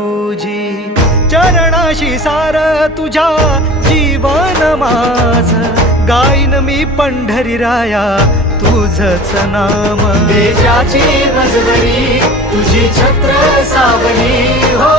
तुझी चरणाशी सार तुझ्या जीवन माझ गाईन मी पंढरी राया तुझच नाम. देशाची मजबरी तुझी छत्र सावली हो.